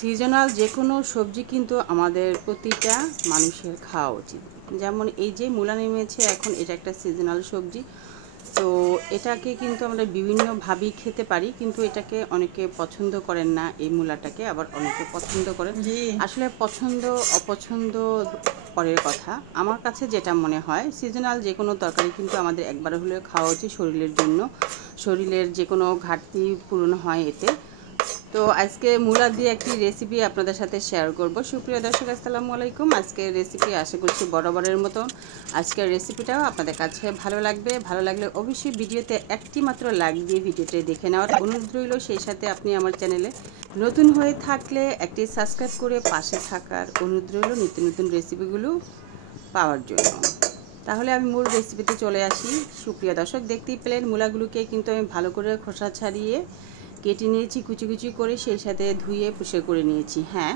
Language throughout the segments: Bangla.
সিজনাল যে কোনো সবজি কিন্তু আমাদের প্রতিটা মানুষের খাওয়া উচিত। যেমন এই যে মূলা নেমেছে এখন, এটা একটা সিজনাল সবজি। তো এটাকে কিন্তু আমরা বিভিন্নভাবেই খেতে পারি, কিন্তু এটাকে অনেকে পছন্দ করেন না এই মূলাটাকে, আবার অনেকে পছন্দ করেন। আসলে পছন্দ অপছন্দ পরের কথা। আমার কাছে যেটা মনে হয়, সিজনাল যে কোনো তরকারি কিন্তু আমাদের একবার হলেও খাওয়া উচিত শরীরের জন্য। শরীরের যে কোনো ঘাটতি পূরণ হয় এতে। তো আজকে মূলা দিয়ে একটি রেসিপি আপনাদের সাথে শেয়ার করব। সুপ্রিয় দর্শক, আসসালামু আলাইকুম। আজকের রেসিপি আশা করছি বরাবরের মতন আজকের রেসিপিটাও আপনাদের কাছে ভালো লাগবে। ভালো লাগলে অবশ্যই ভিডিওতে একটি মাত্র লাইক দিয়ে ভিডিওটি দেখে নেওয়ার অনুরোধ রইল। সেই সাথে আপনি আমার চ্যানেলে নতুন হয়ে থাকলে একটি সাবস্ক্রাইব করে পাশে থাকার অনুরোধ রইল নিত্য নতুন রেসিপিগুলো পাওয়ার জন্য। তাহলে আমি মূল রেসিপিতে চলে আসি। সুপ্রিয় দর্শক, দেখতেই পেলেন মূলাগুলোকে কিন্তু আমি ভালো করে খোসা ছাড়িয়ে কেটে নিয়েছি কুচি কুচি করে, সেই সাথে ধুয়ে পরিষ্কার করে নিয়েছি। হ্যাঁ,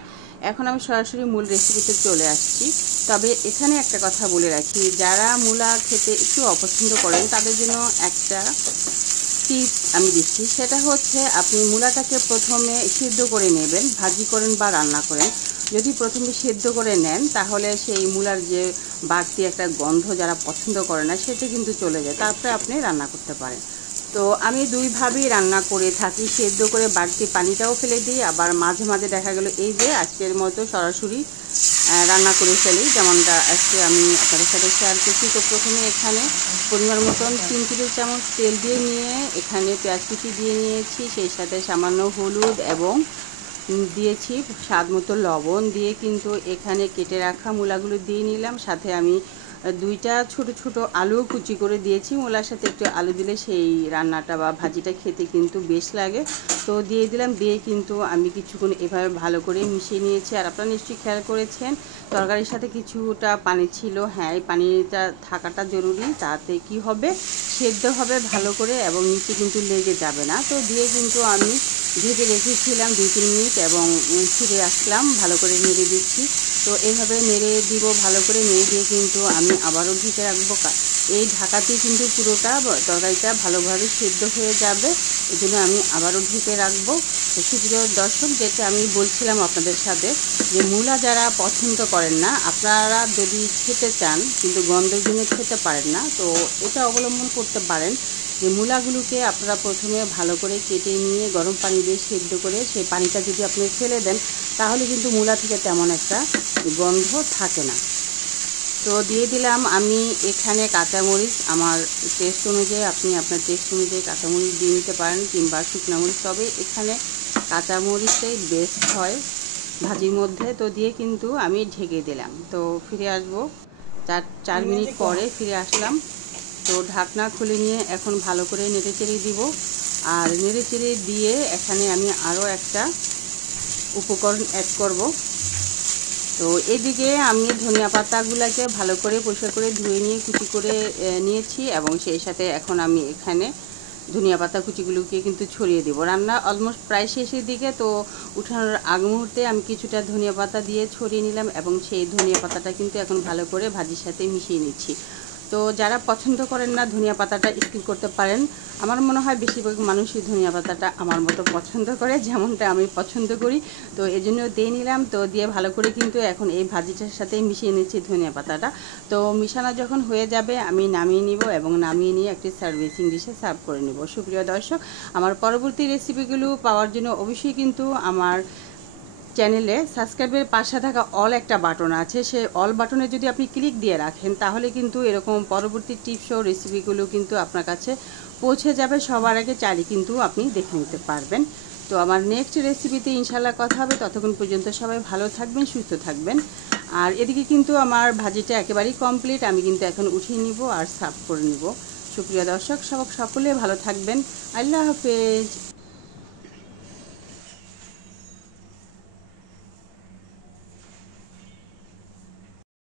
এখন আমি সরাসরি মূল রেসিপিতে চলে আসছি। তবে এখানে একটা কথা বলে রাখি, যারা মূলা খেতে একটু অপছন্দ করেন তাদের জন্য একটা টিপস আমি দিচ্ছি। সেটা হচ্ছে, আপনি মূলাটাকে প্রথমে সিদ্ধ করে নেবেন, ভাজি করেন বা রান্না করেন। যদি প্রথমে সিদ্ধ করে নেন তাহলে সেই মূলার যে বাড়তি একটা গন্ধ যারা পছন্দ করে না সেটা কিন্তু চলে যায়, তারপরে আপনি রান্না করতে পারেন। তো আমি দুইভাবেই রান্না করে থাকি, সেদ্ধ করে বাড়তি পানিটাও ফেলে দিই, আবার মাঝে মাঝে দেখা গেল এই যে আজকের মতো সরাসরি রান্না করে ফেলি, যেমনটা আজকে আমি আপনাদের সাথে শেয়ার করছি। তো প্রথমে এখানে পরিমাণ মতন 3 টেবিল চামচ তেল দিয়ে নিয়ে এখানে পেঁয়াজ কুচি দিয়ে নিয়েছি, সেই সাথে সামান্য হলুদ এবং দিয়েছি স্বাদ মতো লবণ দিয়ে কিন্তু এখানে কেটে রাখা মূলাগুলো দিয়ে নিলাম। সাথে আমি দুইটা ছোট ছোট আলু কুচি করে দিয়েছি। মূলার সাথে একটু আলু দিলে সেই রান্নাটা বা ভাজিটা খেতে কিন্তু বেশ লাগে। তো দিয়ে দিলাম, দিয়ে কিন্তু আমি কিছুক্ষণ এভাবে ভালো করে মিশিয়ে নিয়েছি। আর আপনারা নিশ্চয়ই খেয়াল করেছেন তরকারির সাথে কিছুটা পানি ছিল। হ্যাঁ, এই পানিটা থাকাটা জরুরি, তাতে কি হবে, সেদ্ধ হবে ভালো করে এবং নিচে কিন্তু লেগে যাবে না। তো দিয়ে কিন্তু আমি ঢেকে রেখেছিলাম 2-3 মিনিট এবং ফিরে আসলাম, ভালো করে নেড়ে দিচ্ছি। তো এইভাবে নেড়ে দিব, ভালো করে নেড়ে দিয়ে কিন্তু আমি আবারও ঢেকে রাখবো। এই ঢাকাতেই কিন্তু পুরোটা তরকারিটা ভালোভাবে সেদ্ধ হয়ে যাবে, এই জন্য আমি আবারও ঢেকে রাখবো। তো সুপ্রিয় দর্শক, যেটা আমি বলছিলাম আপনাদের সাথে, যে মূলা যারা পছন্দ করেন না, আপনারা যদি খেতে চান কিন্তু গন্ধের জন্য খেতে পারেন না, তো এটা অবলম্বন করতে পারেন যে মূলাগুলোকে আপনারা প্রথমে ভালো করে কেটে নিয়ে গরম পানি দিয়ে সেদ্ধ করে সেই পানিটা যদি আপনি ফেলে দেন তাহলে কিন্তু মূলা থেকে তেমন একটা গন্ধ থাকে না। তো দিয়ে দিলাম আমি এখানে কাঁচামরিচ, আমার টেস্ট অনুযায়ী আপনি আপনার টেস্ট অনুযায়ী কাঁচামরিচ দিয়ে নিতে পারেন কিংবা শুকনো মরিচ, তবে এখানে কাঁচামরিচটাই বেস্ট হয় ভাজির মধ্যে। তো দিয়ে কিন্তু আমি ঢেকে দিলাম। তো ফিরে আসবো 4 মিনিট পরে ফিরে আসলাম। তো ঢাকনা খুলে নিয়ে এখন ভালো করে নেড়ে চেড়ে দিব। আর নেড়ে চেড়ে দিয়ে এখানে আমি আরও একটা উপকরণ অ্যাড করব। তো এদিকে আমি ধনিয়া পাতাগুলোকে ভালো করে পরিষ্কার করে ধুয়ে নিয়ে কুচি করে নিয়েছি এবং সেই সাথে এখন আমি এখানে ধনিয়া পাতা কুচিগুলোকে কিন্তু ছড়িয়ে দেব। রান্না অলমোস্ট প্রায় শেষের দিকে, তো উঠানোর আগ মুহূর্তে আমি কিছুটা ধনিয়া পাতা দিয়ে ছড়িয়ে নিলাম এবং সেই ধনিয়া পাতাটা কিন্তু এখন ভালো করে ভাজির সাথে মিশিয়ে নিচ্ছি। তো যারা পছন্দ করেন না ধনিয়া পাতাটা স্কিপ করতে পারেন। আমার মনে হয় বেশিরভাগ মানুষই ধনিয়া পাতাটা আমার মতো পছন্দ করে, যেমনটা আমি পছন্দ করি। তো এই জন্য দিয়ে নিলাম। তো দিয়ে ভালো করে কিন্তু এখন এই ভাজিটার সাথে মিশিয়ে নিচ্ছি ধনিয়া পাতাটা। তো মিশানো যখন হয়ে যাবে আমি নামিয়ে নিব এবং নামিয়ে নিয়ে একটি সার্ভিসিং ডিশে সার্ভ করে নেব। সুপ্রিয় দর্শক, আমার পরবর্তী রেসিপিগুলো পাওয়ার জন্য অবশ্যই কিন্তু আমার চ্যানেলে সাবস্ক্রাইবের পাশে থাকা অল একটা বাটন আছে, সেই অল বাটনে যদি আপনি ক্লিক দিয়ে রাখেন তাহলে কিন্তু এরকম পরবর্তী টিপস ও রেসিপিগুলো কিন্তু আপনার কাছে পৌঁছে যাবে সবার আগে, চাইলে কিন্তু আপনি দেখে নিতে পারবেন। তো আমার নেক্সট রেসিপিতে ইনশাল্লাহ কথা হবে। ততক্ষণ পর্যন্ত সবাই ভালো থাকবেন, সুস্থ থাকবেন। আর এদিকে কিন্তু আমার ভাজিটা একেবারেই কমপ্লিট, আমি কিন্তু এখন উঠিয়ে নিব আর সার্ভ করে নিব। সুপ্রিয় দর্শক, সকলে ভালো থাকবেন। আল্লাহ হাফেজ।